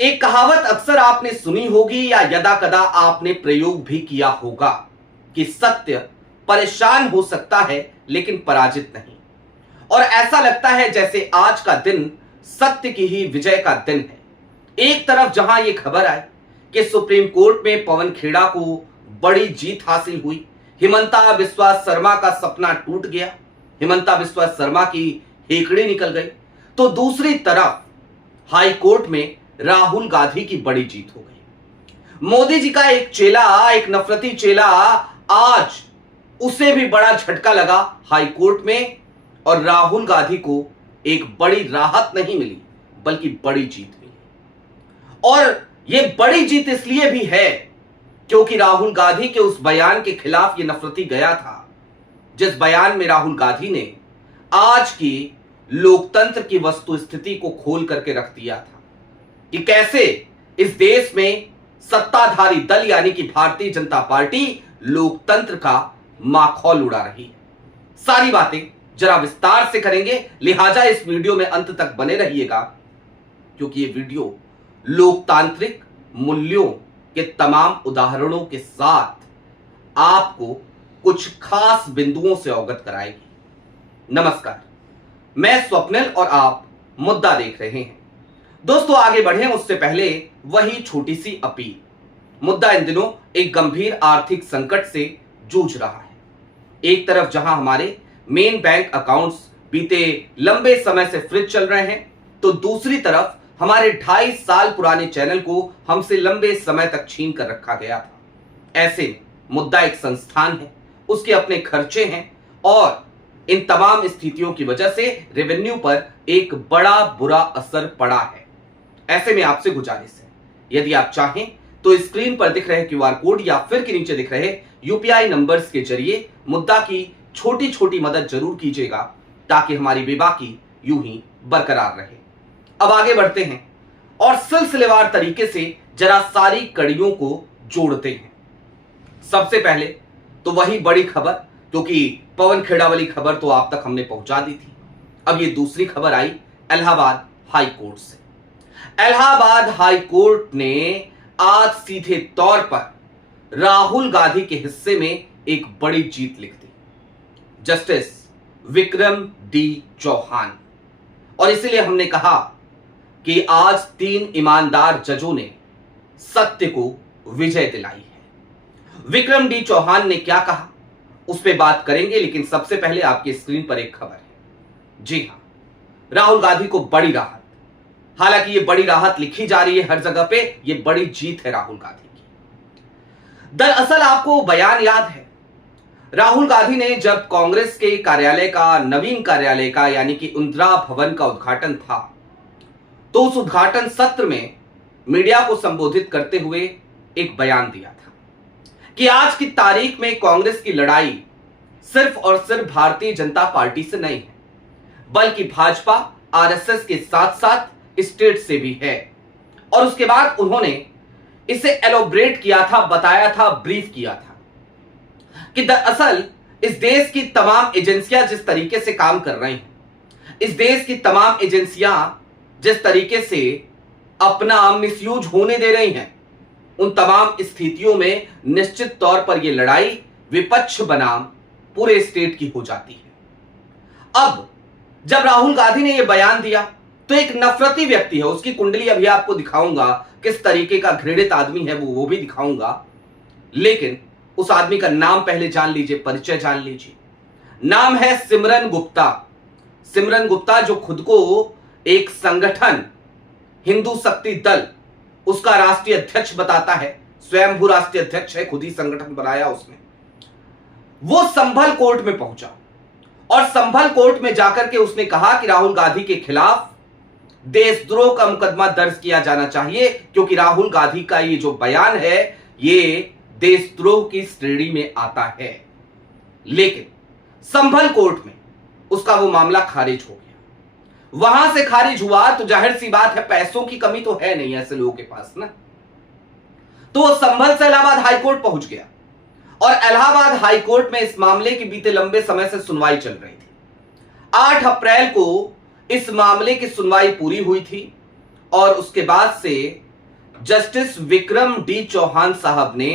एक कहावत अक्सर आपने सुनी होगी या यदा कदा आपने प्रयोग भी किया होगा कि सत्य परेशान हो सकता है लेकिन पराजित नहीं। और ऐसा लगता है जैसे आज का दिन सत्य की ही विजय का दिन है। एक तरफ जहां यह खबर आई कि सुप्रीम कोर्ट में पवन खेड़ा को बड़ी जीत हासिल हुई, हिमंता बिस्वा शर्मा का सपना टूट गया, हिमंता बिस्वा शर्मा की हेकड़ी निकल गई, तो दूसरी तरफ हाई कोर्ट में राहुल गांधी की बड़ी जीत हो गई। मोदी जी का एक चेला, एक नफरती चेला, आज उसे भी बड़ा झटका लगा हाई कोर्ट में और राहुल गांधी को एक बड़ी राहत नहीं मिली बल्कि बड़ी जीत मिली। और यह बड़ी जीत इसलिए भी है क्योंकि राहुल गांधी के उस बयान के खिलाफ यह नफरती गया था जिस बयान में राहुल गांधी ने आज की लोकतंत्र की वस्तुस्थिति को खोल करके रख दिया था कि कैसे इस देश में सत्ताधारी दल यानी कि भारतीय जनता पार्टी लोकतंत्र का माखौल उड़ा रही है। सारी बातें जरा विस्तार से करेंगे, लिहाजा इस वीडियो में अंत तक बने रहिएगा क्योंकि ये वीडियो लोकतांत्रिक मूल्यों के तमाम उदाहरणों के साथ आपको कुछ खास बिंदुओं से अवगत कराएगी। नमस्कार, मैं स्वप्निल और आप मुद्दा देख रहे हैं। दोस्तों, आगे बढ़े उससे पहले वही छोटी सी अपील। मुद्दा इन दिनों एक गंभीर आर्थिक संकट से जूझ रहा है। एक तरफ जहां हमारे मेन बैंक अकाउंट्स बीते लंबे समय से फ्रीज चल रहे हैं, तो दूसरी तरफ हमारे 2.5 साल पुराने चैनल को हमसे लंबे समय तक छीन कर रखा गया था। ऐसे में मुद्दा एक संस्थान है, उसके अपने खर्चे हैं और इन तमाम स्थितियों की वजह से रेवेन्यू पर एक बड़ा बुरा असर पड़ा है। ऐसे में आपसे गुजारिश है, यदि आप चाहें तो स्क्रीन पर दिख रहे क्यूआर कोड या फिर के नीचे दिख रहे यूपीआई नंबर्स के जरिए मुद्दा की छोटी छोटी मदद जरूर कीजिएगा ताकि हमारी बेबाकी यूं ही बरकरार रहे। अब आगे बढ़ते हैं और सिलसिलेवार तरीके से जरा सारी कड़ियों को जोड़ते हैं। सबसे पहले तो वही बड़ी खबर, क्योंकि पवन खेड़ा वाली खबर तो आप तक हमने पहुंचा दी थी। अब ये दूसरी खबर आई इलाहाबाद हाई कोर्ट से। इलाहाबाद हाई कोर्ट ने आज सीधे तौर पर राहुल गांधी के हिस्से में एक बड़ी जीत लिख दी, जस्टिस विक्रम डी चौहान। और इसलिए हमने कहा कि आज 3 ईमानदार जजों ने सत्य को विजय दिलाई है। विक्रम डी चौहान ने क्या कहा उस पर बात करेंगे, लेकिन सबसे पहले आपकी स्क्रीन पर एक खबर है। जी हां, राहुल गांधी को बड़ी राहत। हालांकि ये बड़ी राहत लिखी जा रही है हर जगह पे, ये बड़ी जीत है राहुल गांधी की। दरअसल आपको बयान याद है, राहुल गांधी ने जब कांग्रेस के कार्यालय का, नवीन कार्यालय का यानी कि इंदिरा भवन का उद्घाटन था, तो उस उद्घाटन सत्र में मीडिया को संबोधित करते हुए एक बयान दिया था कि आज की तारीख में कांग्रेस की लड़ाई सिर्फ और सिर्फ भारतीय जनता पार्टी से नहीं है बल्कि भाजपा, आरएसएस के साथ साथ स्टेट से भी है। और उसके बाद उन्होंने इसे एलोब्रेट किया था, बताया था, ब्रीफ किया था कि दरअसल इस देश की तमाम एजेंसियां जिस तरीके से काम कर रही हैं, इस देश की तमाम एजेंसियां जिस तरीके से अपना मिसयूज होने दे रही हैं, उन तमाम स्थितियों में निश्चित तौर पर यह लड़ाई विपक्ष बनाम पूरे स्टेट की हो जाती है। अब जब राहुल गांधी ने यह बयान दिया तो एक नफरती व्यक्ति है, उसकी कुंडली अभी आपको दिखाऊंगा, किस तरीके का घृणित आदमी है वो भी दिखाऊंगा, लेकिन उस आदमी का नाम पहले जान लीजिए, परिचय जान लीजिए। नाम है सिमरन गुप्ता। सिमरन गुप्ता जो खुद को एक संगठन हिंदू शक्ति दल, उसका राष्ट्रीय अध्यक्ष बताता है, स्वयंभू राष्ट्रीय अध्यक्ष है, खुद ही संगठन बनाया उसने। वो संभल कोर्ट में पहुंचा और संभल कोर्ट में जाकर के उसने कहा कि राहुल गांधी के खिलाफ देशद्रोह का मुकदमा दर्ज किया जाना चाहिए क्योंकि राहुल गांधी का ये जो बयान है ये देशद्रोह की श्रेणी में आता है। लेकिन संभल कोर्ट में उसका वो मामला खारिज हो गया। वहां से खारिज हुआ तो जाहिर सी बात है, पैसों की कमी तो है नहीं ऐसे लोगों के पास ना, तो वो संभल से इलाहाबाद हाईकोर्ट पहुंच गया और इलाहाबाद हाईकोर्ट में इस मामले की बीते लंबे समय से सुनवाई चल रही थी। 8 अप्रैल को इस मामले की सुनवाई पूरी हुई थी और उसके बाद से जस्टिस विक्रम डी चौहान साहब ने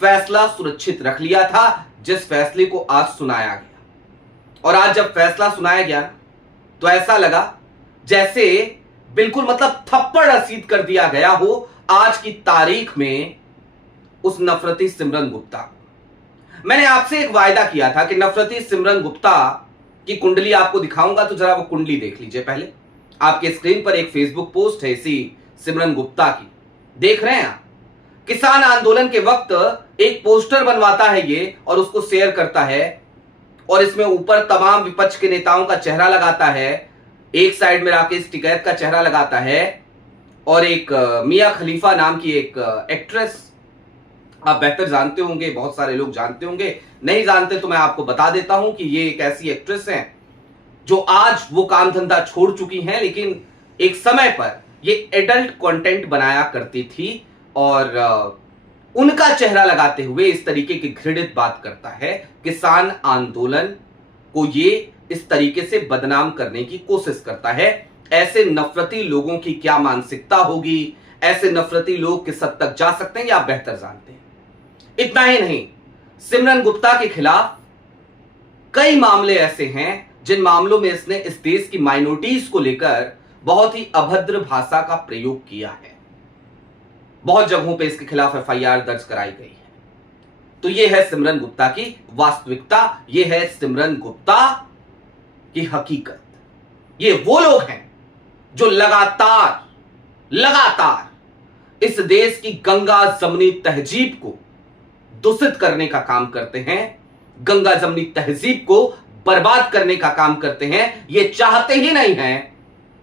फैसला सुरक्षित रख लिया था, जिस फैसले को आज सुनाया गया। और आज जब फैसला सुनाया गया तो ऐसा लगा जैसे बिल्कुल मतलब थप्पड़ रसीद कर दिया गया हो आज की तारीख में उस नफरती सिमरन गुप्ता को। मैंने आपसे एक वायदा किया था कि नफरती सिमरन गुप्ता की कुंडली आपको दिखाऊंगा, तो जरा वो कुंडली देख लीजिए। पहले आपके स्क्रीन पर एक फेसबुक पोस्ट है इसी सिमरन गुप्ता की, देख रहे हैं आप। किसान आंदोलन के वक्त एक पोस्टर बनवाता है ये और उसको शेयर करता है, और इसमें ऊपर तमाम विपक्ष के नेताओं का चेहरा लगाता है। एक साइड में राकेश टिकैत का चेहरा लगाता है और एक मिया खलीफा नाम की एक एक्ट्रेस, आप बेहतर जानते होंगे, बहुत सारे लोग जानते होंगे, नहीं जानते तो मैं आपको बता देता हूं कि ये एक ऐसी एक्ट्रेस है जो आज वो काम धंधा छोड़ चुकी हैं, लेकिन एक समय पर ये एडल्ट कंटेंट बनाया करती थी और उनका चेहरा लगाते हुए इस तरीके की घृणित बात करता है। किसान आंदोलन को ये इस तरीके से बदनाम करने की कोशिश करता है। ऐसे नफरती लोगों की क्या मानसिकता होगी, ऐसे नफरती लोग किस हद तक जा सकते हैं, ये आप बेहतर जानते हैं। इतना ही नहीं, सिमरन गुप्ता के खिलाफ कई मामले ऐसे हैं जिन मामलों में इसने इस देश की माइनॉरिटीज को लेकर बहुत ही अभद्र भाषा का प्रयोग किया है। बहुत जगहों पे इसके खिलाफ एफआईआर दर्ज कराई गई है। तो यह है सिमरन गुप्ता की वास्तविकता, यह है सिमरन गुप्ता की हकीकत। ये वो लोग हैं जो लगातार इस देश की गंगा जमनी तहजीब को दूषित करने का काम करते हैं, गंगा जमनी तहजीब को बर्बाद करने का काम करते हैं। ये चाहते ही नहीं हैं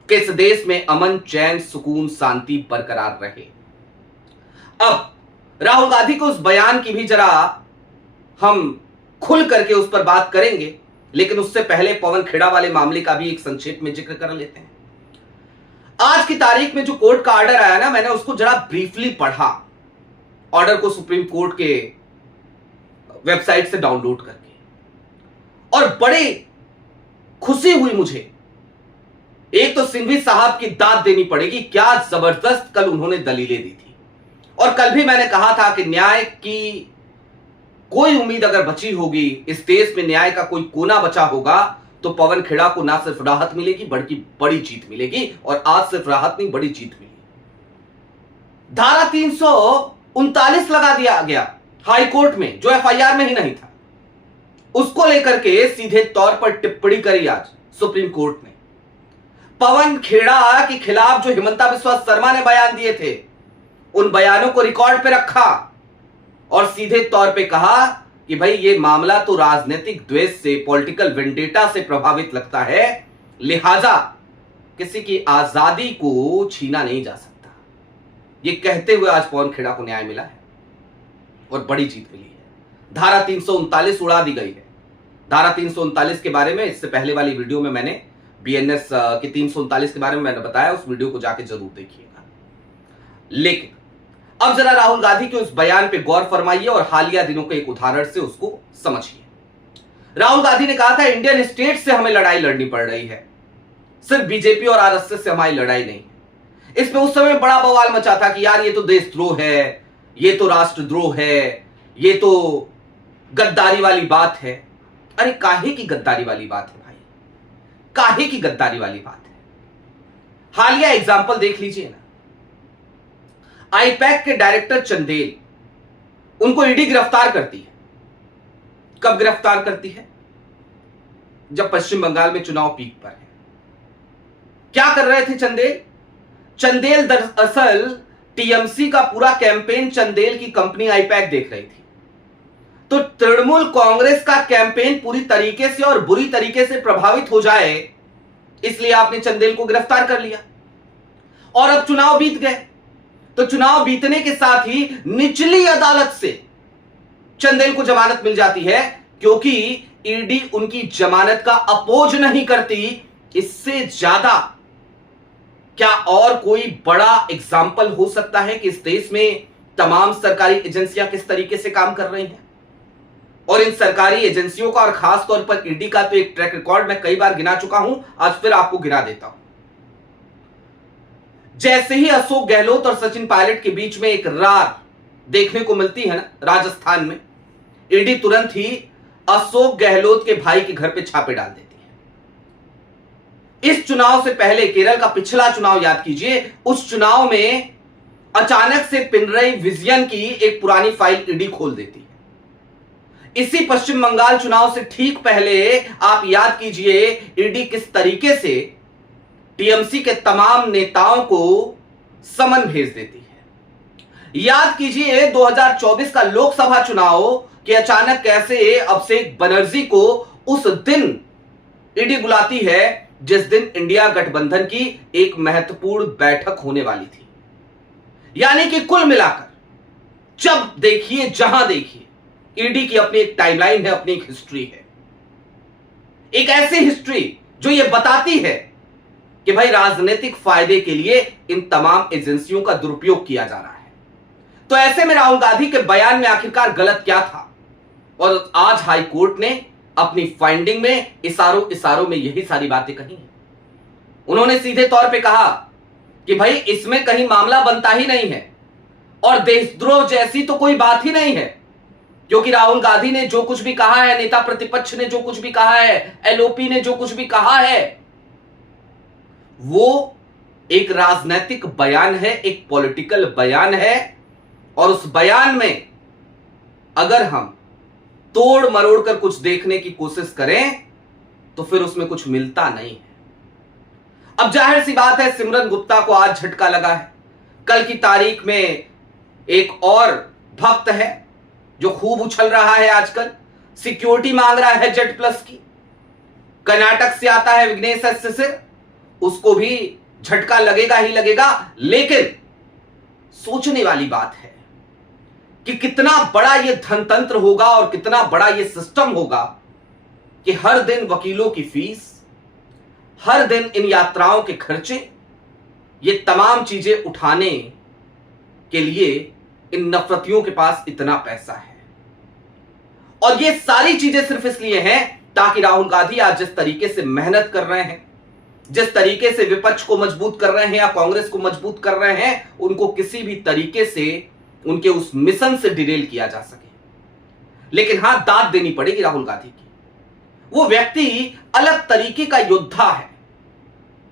कि इस देश में अमन, चैन, सुकून, शांति बरकरार रहे। अब राहुल गांधी को उस बयान की भी जरा हम खुल करके उस पर बात करेंगे, लेकिन उससे पहले पवन खेड़ा वाले मामले का भी एक संक्षेप में जिक्र कर लेते हैं। आज की तारीख में जो कोर्ट का ऑर्डर आया ना, मैंने उसको जरा ब्रीफली पढ़ा, ऑर्डर को सुप्रीम कोर्ट के वेबसाइट से डाउनलोड करके, और बड़ी खुशी हुई मुझे। एक तो सिंघवी साहब की दाद देनी पड़ेगी, क्या जबरदस्त कल उन्होंने दलीलें दी थी। और कल भी मैंने कहा था कि न्याय की कोई उम्मीद अगर बची होगी, इस देश में न्याय का कोई कोना बचा होगा, तो पवन खेड़ा को ना सिर्फ राहत मिलेगी बल्कि बड़ी जीत मिलेगी। और आज सिर्फ राहत नहीं, बड़ी जीत मिली। धारा 339 लगा दिया गया हाई कोर्ट में, जो एफआईआर में ही नहीं था। उसको लेकर के सीधे तौर पर टिप्पणी करी आज सुप्रीम कोर्ट ने। पवन खेड़ा के खिलाफ जो हिमंता बिस्वा शर्मा ने बयान दिए थे, उन बयानों को रिकॉर्ड पे रखा और सीधे तौर पे कहा कि भाई ये मामला तो राजनीतिक द्वेष से, पॉलिटिकल वेंडेटा से प्रभावित लगता है, लिहाजा किसी की आजादी को छीना नहीं जा सकता। ये कहते हुए आज पवन खेड़ा को न्याय मिला है और बड़ी जीत मिली है। धारा 339 उड़ा दी गई है। धारा 339 के बारे में इससे पहले वाली वीडियो में मैंने बीएनएस के 339 के बारे में मैंने बताया, उस वीडियो को जाके जरूर देखिएगा। लेकिन अब जरा राहुल गांधी के उस बयान पे गौर फरमाइए और हालिया दिनों के एक उदाहरण से उसको समझिए। राहुल गांधी ने कहा था इंडियन स्टेट से हमें लड़ाई लड़नी पड़ रही है, सिर्फ बीजेपी और आरएसएस से हमारी लड़ाई नहीं। इसमें उस समय बड़ा बवाल मचा था कि यार ये तो देशद्रोह है, ये तो राष्ट्रद्रोह है, ये तो गद्दारी वाली बात है। अरे काहे की गद्दारी वाली बात है भाई, काहे की गद्दारी वाली बात है। हालिया एग्जाम्पल देख लीजिए ना, आईपैक के डायरेक्टर चंदेल, उनको ईडी गिरफ्तार करती है। कब गिरफ्तार करती है? जब पश्चिम बंगाल में चुनाव पीक पर है। क्या कर रहे थे चंदेल? चंदेल दरअसल टीएमसी का पूरा कैंपेन चंदेल की कंपनी आईपैक देख रही थी। तो तृणमूल कांग्रेस का कैंपेन पूरी तरीके से और बुरी तरीके से प्रभावित हो जाए, इसलिए आपने चंदेल को गिरफ्तार कर लिया। और अब चुनाव बीत गए, तो चुनाव बीतने के साथ ही निचली अदालत से चंदेल को जमानत मिल जाती है, क्योंकि ईडी उनकी जमानत का अपोज नहीं करती। इससे ज्यादा क्या और कोई बड़ा एग्जाम्पल हो सकता है कि इस देश में तमाम सरकारी एजेंसियां किस तरीके से काम कर रही हैं? और इन सरकारी एजेंसियों का और खास तौर पर ईडी का तो एक ट्रैक रिकॉर्ड मैं कई बार गिना चुका हूं, आज फिर आपको गिना देता हूं। जैसे ही अशोक गहलोत और सचिन पायलट के बीच में एक रार देखने को मिलती है ना राजस्थान में, ईडी तुरंत ही अशोक गहलोत के भाई के घर पे छापे डाल देती है। इस चुनाव से पहले केरल का पिछला चुनाव याद कीजिए, उस चुनाव में अचानक से पिनरई विजयन की एक पुरानी फाइल ईडी खोल देती है। इसी पश्चिम बंगाल चुनाव से ठीक पहले आप याद कीजिए ईडी किस तरीके से टीएमसी के तमाम नेताओं को समन भेज देती है। याद कीजिए 2024 का लोकसभा चुनाव कि अचानक कैसे अभिषेक बनर्जी को उस दिन ईडी बुलाती है जिस दिन इंडिया गठबंधन की एक महत्वपूर्ण बैठक होने वाली थी। यानी कि कुल मिलाकर जब देखिए जहां देखिए ईडी की अपनी एक टाइमलाइन है, अपनी एक हिस्ट्री है, एक ऐसी हिस्ट्री जो यह बताती है कि भाई राजनीतिक फायदे के लिए इन तमाम एजेंसियों का दुरुपयोग किया जा रहा है। तो ऐसे में राहुल गांधी के बयान में आखिरकार गलत क्या था? और आज हाई कोर्ट ने अपनी फाइंडिंग में इशारों में यही सारी बातें कही। उन्होंने सीधे तौर पे कहा कि भाई इसमें कहीं मामला बनता ही नहीं है और देशद्रोह जैसी तो कोई बात ही नहीं है, क्योंकि राहुल गांधी ने जो कुछ भी कहा है, नेता प्रतिपक्ष ने जो कुछ भी कहा है, एलओपी ने जो कुछ भी कहा है, वो एक राजनीतिक बयान है, एक पॉलिटिकल बयान है। और उस बयान में अगर हम तोड़ मरोड़ कर कुछ देखने की कोशिश करें तो फिर उसमें कुछ मिलता नहीं है। अब जाहिर सी बात है सिमरन गुप्ता को आज झटका लगा है। कल की तारीख में एक और भक्त है जो खूब उछल रहा है, आजकल सिक्योरिटी मांग रहा है जेड प्लस की। कर्नाटक से आता है विघ्नेश एस सिर, उसको भी झटका लगेगा ही लगेगा। लेकिन सोचने वाली बात है कि कितना बड़ा यह धनतंत्र होगा और कितना बड़ा यह सिस्टम होगा कि हर दिन वकीलों की फीस, हर दिन इन यात्राओं के खर्चे, ये तमाम चीजें उठाने के लिए इन नफरतियों के पास इतना पैसा है। और ये सारी चीजें सिर्फ इसलिए हैं ताकि राहुल गांधी आज जिस तरीके से मेहनत कर रहे हैं, जिस तरीके से विपक्ष को मजबूत कर रहे हैं या कांग्रेस को मजबूत कर रहे हैं, उनको किसी भी तरीके से उनके उस मिशन से डिरेल किया जा सके। लेकिन हां, दाद देनी पड़ेगी राहुल गांधी की। वो व्यक्ति अलग तरीके का योद्धा है,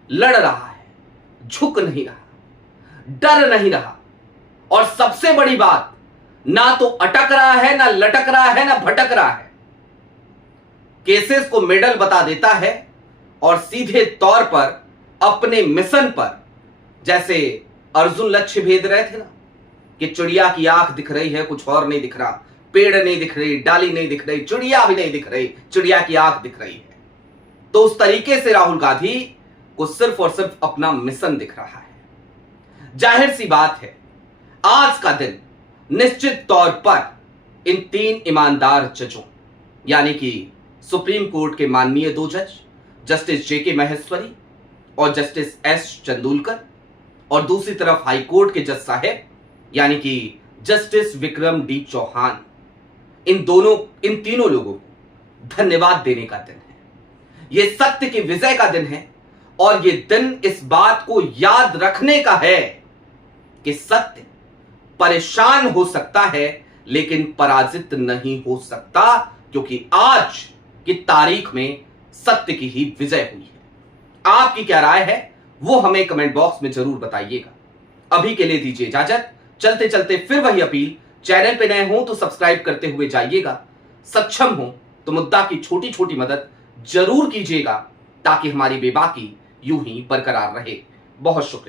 लड़ रहा है, झुक नहीं रहा, डर नहीं रहा, और सबसे बड़ी बात, ना तो अटक रहा है, ना लटक रहा है, ना भटक रहा है। केसेस को मेडल बता देता है और सीधे तौर पर अपने मिशन पर, जैसे अर्जुन लक्ष्य भेद रहे थे ना कि चिड़िया की आंख दिख रही है, कुछ और नहीं दिख रहा, पेड़ नहीं दिख रही, डाली नहीं दिख रही, चिड़िया भी नहीं दिख रही, चिड़िया की आंख दिख रही है। तो उस तरीके से राहुल गांधी को सिर्फ और सिर्फ अपना मिशन दिख रहा है। जाहिर सी बात है आज का दिन निश्चित तौर पर इन तीन ईमानदार जजों, यानी कि सुप्रीम कोर्ट के माननीय दो जज, जस्टिस जेके महेश्वरी और जस्टिस एस चंदूलकर, और दूसरी तरफ हाई कोर्ट के जज साहेब यानी कि जस्टिस विक्रम डी चौहान, इन तीनों लोगों को धन्यवाद देने का दिन है। यह सत्य की विजय का दिन है और यह दिन इस बात को याद रखने का है कि सत्य परेशान हो सकता है लेकिन पराजित नहीं हो सकता, क्योंकि आज की तारीख में सत्य की ही विजय हुई है। आपकी क्या राय है वो हमें कमेंट बॉक्स में जरूर बताइएगा। अभी के लिए दीजिए इजाजत। चलते चलते फिर वही अपील, चैनल पे नए हो तो सब्सक्राइब करते हुए जाइएगा, सक्षम हो तो मुद्दा की छोटी छोटी मदद जरूर कीजिएगा ताकि हमारी बेबाकी यूं ही बरकरार रहे। बहुत शुक्रिया।